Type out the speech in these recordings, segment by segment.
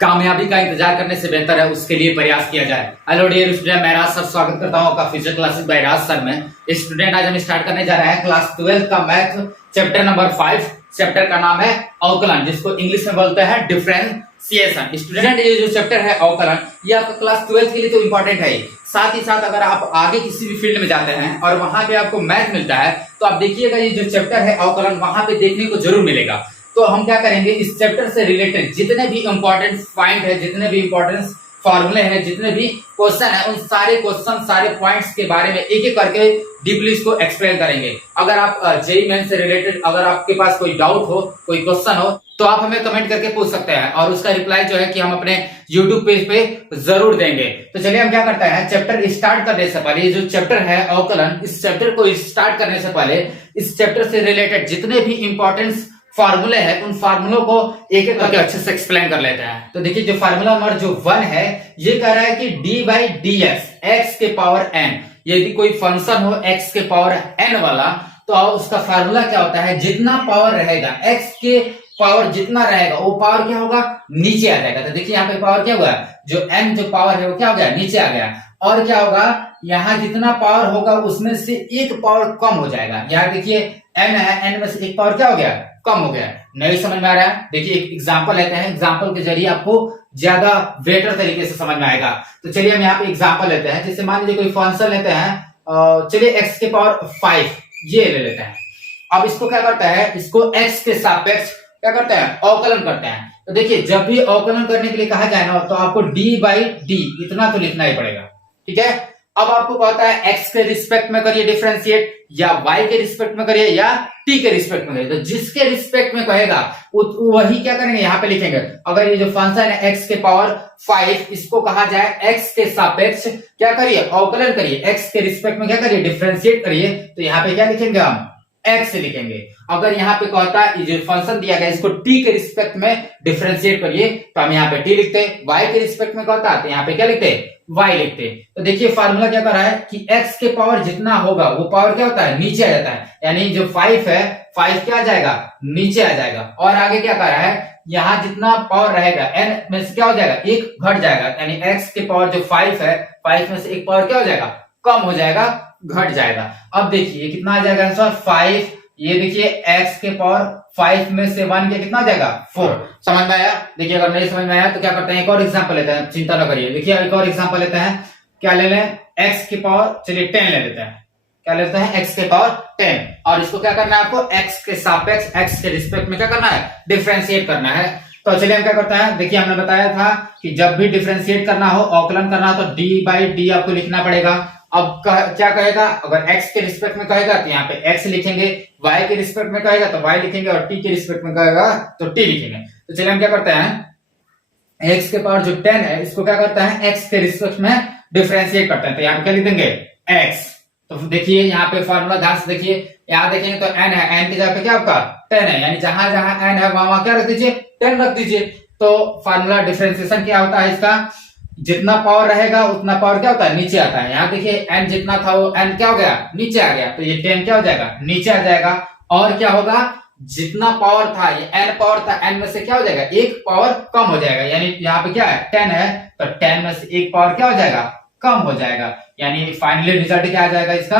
कामयाबी का इंतजार करने से बेहतर है उसके लिए प्रयास किया जाए। हेलो डियर स्टूडेंट, मैं राज सर स्वागत करता हूं आपका फिजिक्स क्लासेस बाय राज सर में। स्टूडेंट, आज हम स्टार्ट करने जा रहे हैं क्लास 12 का मैथ चैप्टर नंबर 5। चैप्टर का नाम है अवकलन, जिसको इंग्लिश में बोलते हैं डिफरेंशिएशन। स्टूडेंट, ये जो चैप्टर है अवकलन, ये आपका क्लास 12 के लिए तो इंपॉर्टेंट है ही, साथ ही साथ अगर आप आगे किसी भी फील्ड में जाते हैं और वहां पे आपको मैथ मिलता है तो आप देखिएगा ये जो चैप्टर है अवकलन वहां पे देखने को जरूर मिलेगा। तो हम क्या करेंगे, इस चैप्टर से रिलेटेड जितने भी इंपॉर्टेंट पॉइंट है, जितने भी इंपॉर्टेंट फॉर्मूले हैं, जितने भी क्वेश्चन है, उन सारे क्वेश्चन, सारे पॉइंट्स के बारे में एक एक करके डीपली इसको एक्सप्लेन करेंगे। अगर आप जेईई मेंस से रिलेटेड अगर आपके पास कोई डाउट हो, कोई क्वेश्चन हो, तो आप हमें कमेंट करके पूछ सकते हैं और उसका रिप्लाई जो है कि हम अपने यूट्यूब पेज पे जरूर देंगे। तो चलिए हम क्या करते हैं, चैप्टर स्टार्ट करने से पहले, ये जो चैप्टर है अवकलन, इस चैप्टर को स्टार्ट करने से पहले इस चैप्टर से रिलेटेड जितने भी इंपॉर्टेंट फार्मूले हैं उन फार्मूलों को एक एक करके अच्छे से एक्सप्लेन कर लेते हैं। तो देखिए, जो फार्मूला नंबर जो 1 है, ये कह रहा है कि d by d x x के पावर n, यदि कोई फंक्शन हो x के पावर n वाला, तो उसका फार्मूला क्या होता है, जितना पावर रहेगा x के पावर जितना रहेगा वो पावर क्या होगा, नीचे आ जाएगा। तो देखिए यहाँ पे पावर क्या हुआ, जो n जो पावर है वो क्या हो गया, नीचे आ गया। और क्या होगा, यहाँ जितना पावर होगा उसमें से एक पावर कम हो जाएगा। यहाँ देखिए n है, n में से एक पावर क्या हो गया, कम हो गया। नहीं समझ में आ रहा है, देखिए एक एग्जांपल लेते हैं, एग्जांपल के जरिए आपको ज्यादा बेटर तरीके से समझ में आएगा। तो चलिए हम यहाँ पे एग्जांपल लेते हैं, जैसे मान लीजिए कोई फंक्शन लेते हैं, चलिए x के पावर 5 ये ले लेते हैं। अब इसको क्या करता है, इसको x के सापेक्ष क्या करते हैं, अवकलन करते हैं। तो देखिए जब भी अवकलन करने के लिए कहा जाए ना, तो आपको d बाई डी इतना तो लिखना ही पड़ेगा, ठीक है। अब आपको कहता है x के रिस्पेक्ट में करिए डिफरेंशिएट, या y के रिस्पेक्ट में करिए, या t के रिस्पेक्ट में करिए। तो जिसके रिस्पेक्ट में कहेगा वही क्या करेंगे, यहाँ पे लिखेंगे। अगर ये जो फंक्शन है x के पावर 5, इसको कहा जाए x के सापेक्ष क्या करिए, अवकलन करिए, x के रिस्पेक्ट में क्या करिए, डिफरेंशिएट करिए। तो यहाँ पे क्या लिखेंगे, हम x लिखेंगे। अगर यहाँ पे कहता है जो फंक्शन दिया गया इसको t के रिस्पेक्ट में डिफरेंशिएट करिए, तो हम यहाँ पे t लिखते। y के रिस्पेक्ट में कहता है तो यहाँ पे क्या लिखते, y लिखते। तो देखिए फार्मूला क्या कर रहा है कि x के पावर जितना होगा वो पावर क्या होता है, नीचे आ जाता है। यानी जो 5 है, 5 क्या आ जाएगा, नीचे आ जाएगा। और आगे क्या कर रहा है, यहाँ जितना पावर रहेगा n में से क्या हो जाएगा, एक घट जाएगा। यानी x के पावर जो 5 है, 5 में से एक पावर क्या हो जाएगा, कम हो जाएगा, घट जाएगा। अब देखिए कितना आ जाएगा आंसर, 5। ये देखिए x के पावर 5 में से 1 के कितना आ जाएगा, 4। समझ में आया। देखिए अगर नहीं समझ में आया तो क्या करते हैं, एक और एग्जांपल लेते हैं, चिंता न करिए। देखिए एक और एग्जांपल लेते हैं, क्या ले लें, x के पावर चलिए 10 ले लेते हैं। क्या लेते हैं, x के पावर 10, और इसको क्या करना है आपको, x के सापेक्ष, x के रिस्पेक्ट में क्या करना है, डिफरेंशिएट करना है। तो चलिए हम क्या करते हैं, देखिए हमने बताया था कि जब भी डिफरेंशिएट करना हो, अवकलन करना हो, तो d बाई डी आपको लिखना पड़ेगा। अब क्या कहेगा, अगर x के रिस्पेक्ट में कहेगा तो यहाँ पे x लिखेंगे, y के रिस्पेक्ट में कहेगा तो y लिखेंगे, और t के रिस्पेक्ट में कहेगा तो t लिखेंगे। तो चलिए हम क्या करते हैं, x के पावर जो 10 है इसको क्या करता है, x के रिस्पेक्ट में डिफरेंशिएट करते हैं। तो यहाँ पे क्या लिख देंगे, x। तो देखिए यहाँ पे फॉर्मूला ध्यान से देखिए, यहाँ देखेंगे तो n है, n की जगह पे क्या आपका 10 है, यानी जहां जहां n है वहां क्या रख दीजिए, 10 रख दीजिए। तो फार्मूला डिफरेंशिएशन क्या होता है इसका, जितना पावर रहेगा उतना पावर क्या होता है, नीचे आता है। यहाँ देखिए n जितना था वो n क्या हो गया, नीचे आ गया। तो ये 10 क्या हो जाएगा, नीचे आ जाएगा। और क्या होगा, जितना पावर था, ये n पावर था, n में से क्या हो जाएगा, एक पावर कम हो जाएगा। यानी यहाँ पे क्या है, 10 है, तो 10 में से एक पावर क्या हो जाएगा, कम हो जाएगा। यानी फाइनली रिजल्ट क्या आ जाएगा इसका,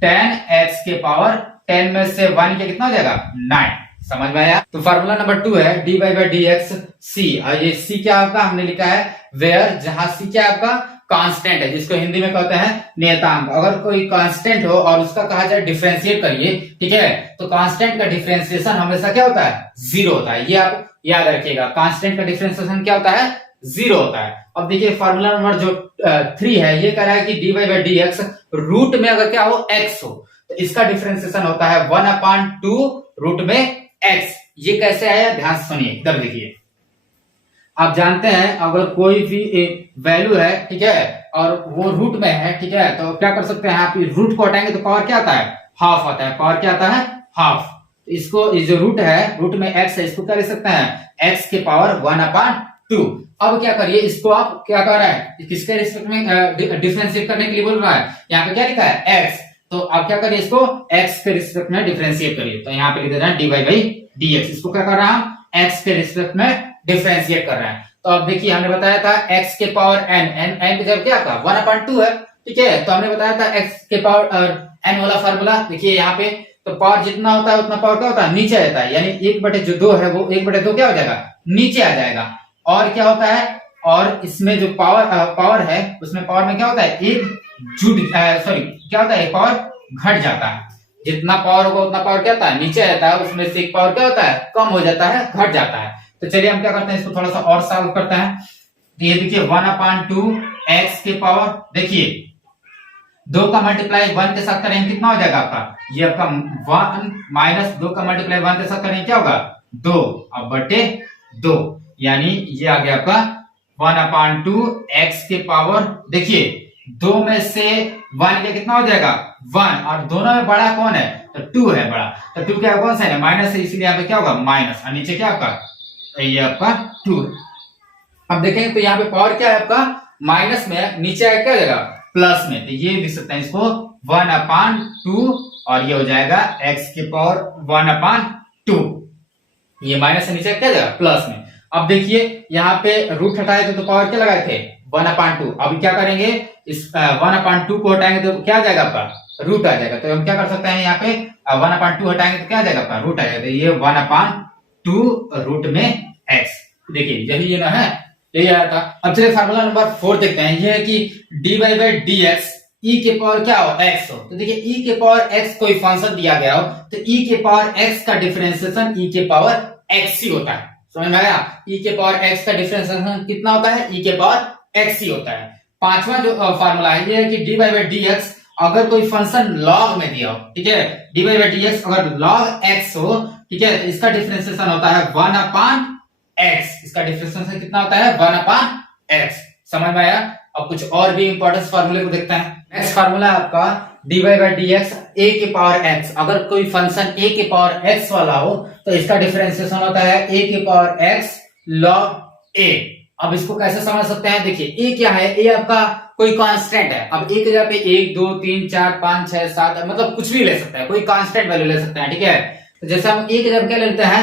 10x के पावर 10 में से 1 के कितना हो जाएगा, 9। समझ में आया। तो फार्मूला नंबर 2 है dy बाई डी एक्स सी, और ये c क्या आपका हमने लिखा है वेयर, जहां c क्या आपका कांस्टेंट है, जिसको हिंदी में कहते हैं नियतांक। अगर कोई कांस्टेंट हो और उसका कहा जाए डिफरेंशिएट करिए, ठीक है, तो कांस्टेंट का डिफरेंशिएशन हमेशा क्या होता है, 0 होता है। ये आप याद रखिएगा, कांस्टेंट का डिफरेंशिएशन क्या होता है, 0 होता है। अब देखिए फार्मूला नंबर जो 3 है, ये कह रहा है कि dy by d x root में अगर क्या हो, x हो, तो इसका डिफरेंशिएशन होता है 1/2 रूट में x। ये कैसे आया, ध्यान से सुनिए, इधर देखिए। आप जानते हैं अगर कोई भी वैल्यू है, ठीक है, और वो रूट में है, ठीक है, तो क्या कर सकते हैं, आप रूट को हटाएंगे तो पावर क्या आता है, हाफ आता है। पावर क्या आता है, हाफ। इसको जो रूट है, रूट में x है, इसको क्या लिख सकते हैं, x के पावर 1/2। अब क्या करिए, इसको आप क्या कर रहा है, किसके रिस्पेक्ट में डिफरेंशिएट करने के लिए बोल रहा है, यहाँ पे क्या लिखा है, x। तो आप क्या करिए, इसको x के रिस्पेक्ट में डिफरेंशिएट करिए। तो यहाँ पे लिख दे रहे हैं dy बाई डी एक्स। इसको क्या कर रहा है, x के रिस्पेक्ट में डिफरेंशिएट कर रहा है। तो अब देखिए हमने बताया था x के पावर n, n की जगह क्या था 1/2 है, ठीक है। तो हमने बताया था x के पावर n वाला फार्मूला, देखिए यहाँ पे तो पावर जितना होता है उतना पावर क्या होता है नीचे आ जाता है, यानी 1/2 है वो 1/2 क्या हो जाएगा नीचे आ जाएगा। और क्या होता है, और इसमें जो पावर है उसमें पावर में क्या होता है एक सॉरी क्या होता है पावर घट जाता है, जितना पावर होगा उतना पावर क्या होता है नीचे आ जाता है, उसमें से एक पावर क्या होता है कम हो जाता है, घट जाता है। तो चलिए हम क्या करते हैं इसको थोड़ा सा और सॉल्व करते हैं। तो ये देखिए 1/2 x के पावर, देखिए 2 का मल्टीप्लाई 1 के साथ करेंगे कितना हो जाएगा आपका, ये आपका 1 माइनस 2 का मल्टीप्लाई 1 के साथ करेंगे क्या होगा 2 अब बटे 2, यानी ये आ गया आपका 1/2 x के पावर, देखिए 2 में से 1 का कितना हो जाएगा 1, और दोनों में बड़ा कौन है तो 2 है बड़ा, तो 2 क्या कौन सा है माइनस है, इसलिए यहाँ पे क्या होगा माइनस, और नीचे क्या आपका ये आपका 2। अब देखेंगे तो यहाँ पे पावर क्या है आपका माइनस में, नीचे आएगा क्या हो जाएगा प्लस में, तो ये लिख सकते हैं इसको 1/2 और ये हो जाएगा x के पावर 1/2, ये माइनस से नीचे क्या जाएगा प्लस में। अब देखिए यहाँ पे रूट हटाए थे तो पावर क्या लगाए थे 1/2, अभी क्या करेंगे इस 1/2 को हटाएंगे तो क्या आ जाएगा आपका रूट आ जाएगा, तो हम क्या कर सकते हैं यहाँ पे 1/2 हटाएंगे तो क्या आ जाएगा आपका रूट आ जाएगा, तो ये 1/2 रूट में x, देखिए यही ये ना है, यही आया था। अब चलिए फार्मूला नंबर 4 देखते हैं, ये है कि dy/dx e के पावर क्या हो x हो, तो देखिए e के पावर x कोई फंक्शन दिया गया हो तो e के पावर x का डिफरेंशिएशन e के पावर x ही होता है, समझ में आया, e के पावर x का डिफरेंशिएशन कितना होता है e के पावर x ही होता है। पांचवा जो फार्मूला है ये है कि dy/dx अगर कोई फंक्शन log में दिया हो, ठीक है, dy/dx अगर log x हो, ठीक है, तो इसका डिफरेंशिएशन होता है 1/x, इसका डिफरेंशिएशन कितना होता है 1/x, समझ में आया। अब कुछ और भी इंपॉर्टेंट फार्मूले को देखते हैं। नेक्स्ट फार्मूला है आपका dy/dx a के पावर x, अगर कोई फंक्शन a के पावर x वाला हो तो इसका डिफरेंशिएशन होता है a के पावर x log a। अब इसको कैसे समझ सकते हैं, देखिए a क्या है, a आपका कोई कांस्टेंट है, अब a की जगह पे 1 2 3 4 5 6 7 मतलब कुछ भी ले सकता है, कोई कांस्टेंट वैल्यू ले सकते हैं, ठीक है। तो जैसे हम a की जगह क्या लेते हैं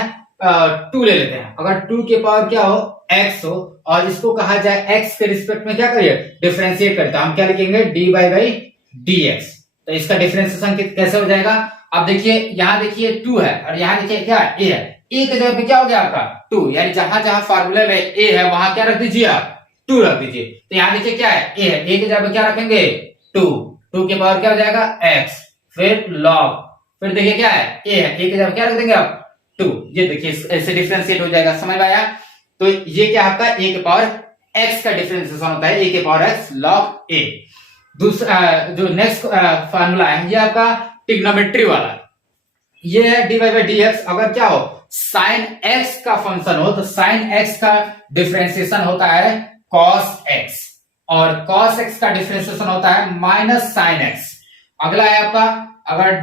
2 ले लेते हैं, अगर 2 के पावर क्या हो x हो और इसको कहा जाए x के रिस्पेक्ट में क्या करिए डिफरेंशिएट करते हैं, हम क्या लिखेंगे dy/dx, तो इसका डिफरेंशिएशन कैसे हो जाएगा। अब देखिए यहाँ देखिए 2 है और यहाँ देखिए क्या है a है, a की जगह पे क्या हो गया आपका 2, यानी जहां जहां फार्मूले में a है वहां क्या रख दीजिए आप 2 रख दीजिए, तो यहाँ देखिए क्या है a है, a की जगह पे क्या रखेंगे 2 के पावर क्या हो जाएगा x, फिर log, फिर देखिए क्या है a है, a की जगह क्या रख देंगे आप 2, ये देखिए ऐसे डिफरेंशिएट हो जाएगा, समझ में आया। तो ये क्या आपका a के पावर x का डिफरेंशिएशन होता है a के पावर x log a। दूसरा जो नेक्स्ट फार्मूला है ये आपका ट्रिग्नोमेट्री वाला, ये है dy/dx अगर क्या हो sin x का फंक्शन हो तो sin x का डिफरेंशिएशन होता है cos x, और cos x का डिफरेंशिएशन होता है माइनस sin x। अगला है आपका अगर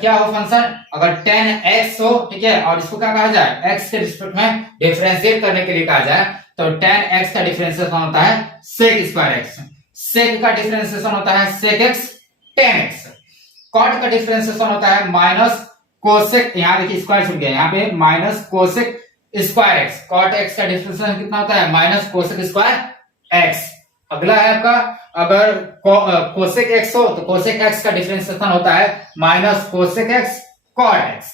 क्या हो फंक्शन, अगर tan x हो, ठीक है, और इसको क्या कहा जाए x के रिस्पेक्ट में डिफरेंशिएट करने के लिए कहा जाए तो tan x का डिफरेंशिएशन होता है sec² x, sec का डिफरेंशिएशन होता है sec x tan x, cot का डिफरेंशिएशन होता है माइनस कोसेक, यहाँ देखिए स्क्वायर छूट गया, यहाँ पे minus cosec square x, cot x का डिफरेंशिएशन कितना होता है माइनस कोसेक स्क्वायर एक्स। अगला है आपका अगर कोसेक एक्स हो तो कोसेक एक्स का डिफरेंशिएशन होता है minus cosec x cot x.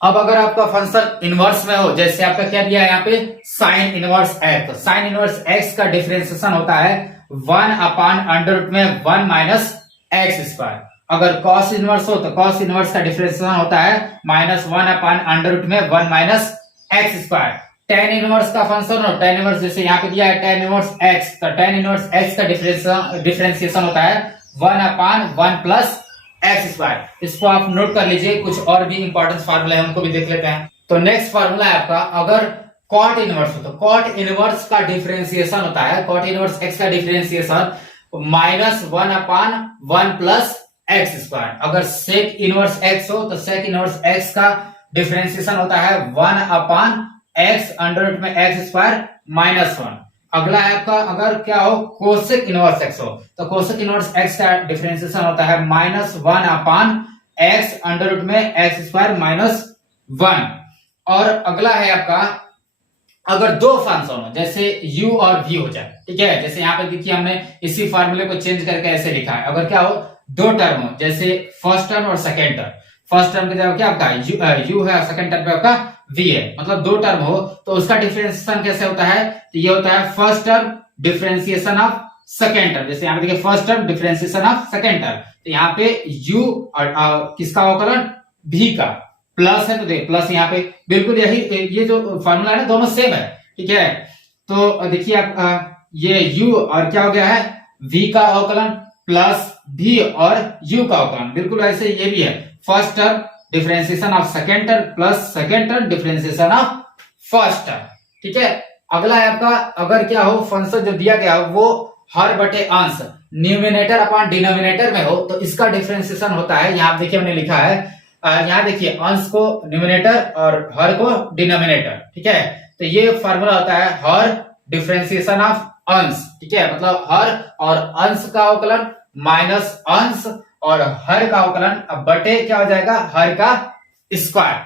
अब अगर आपका फंक्शन इनवर्स में हो, जैसे आपका क्या दिया है यहाँ पे साइन इनवर्स एक्स, तो साइन इनवर्स एक्स का डिफरेंशिएशन होता है 1/√1 माइनस एक्स स्क्वायर। अगर cos इनवर्स हो तो cos इनवर्स का डिफरेंशिएशन होता है -1/√1 minus x square. tan inverse का फंक्शन हो, tan इनवर्स जैसे यहाँ पे दिया है tan इनवर्स x, तो tan इनवर्स x का डिफरेंशिएशन होता है 1/1 प्लस एक्स स्क्वायर। इसको आप नोट कर लीजिए, कुछ और भी इंपॉर्टेंट फार्मूला है उनको भी देख लेते हैं। तो नेक्स्ट फार्मूला है आपका अगर cot इनवर्स हो तो cot इनवर्स का डिफरेंशिएशन होता है, cot इनवर्स x का डिफरेंशिएशन -1/1 प्लस एक्स स्क्वायर। अगर सेक इनवर्स एक्स हो तो सेक इनवर्स एक्स का डिफरेंशिएशन होता है 1/x स्क्वायर -1। अगला है आपका अगर क्या हो कोसेक इनवर्स एक्स हो तो कोसेक इनवर्स एक्स का डिफरेंशिएशन होता है -1/x स्क्वायर -1। और अगला है आपका अगर दो फंक्शन हो, जैसे u और v हो जाए, ठीक है, जैसे यहाँ पे देखिए हमने इसी फॉर्मूले को चेंज करके ऐसे लिखा है। अगर क्या हो, दो टर्म हो, जैसे फर्स्ट टर्म और सेकेंड टर्म, फर्स्ट टर्म की जगह क्या आपका u है और सेकेंड टर्म पे आपका v है, मतलब दो टर्म हो, तो उसका डिफरेंशिएशन कैसे होता है, तो ये होता है first term differentiation of second term. जैसे यहाँ पे देखिए first term differentiation of second term, तो यहाँ पे u और किसका अवकलन, v का, प्लस है तो देखिए प्लस यहाँ पे बिल्कुल यही, ये जो फॉर्मूला है ना दोनों सेम है, ठीक है। तो देखिए आप ये u और क्या हो गया है, v का अवकलन प्लस v और u का अवकलन, बिल्कुल ऐसे ये भी है, first term differentiation of second term plus second term differentiation of first term, ठीक है। अगला है आपका, अगर क्या हो फंक्शन जो दिया गया हो वो हर बटे अंश न्यूमिनेटर अपॉन डिनोमिनेटर में हो, तो इसका डिफरेंशिएशन होता है, यहाँ देखिए हमने लिखा है, यहाँ देखिए अंश को न्यूमिनेटर और हर को डिनोमिनेटर, ठीक है। तो ये फार्मूला होता है हर डिफरेंशिएशन ऑफ अंश, ठीक है, मतलब हर और अंश का अवकलन माइनस अंश और हर का अवकलन, अब बटे क्या हो जाएगा, हर का स्क्वायर।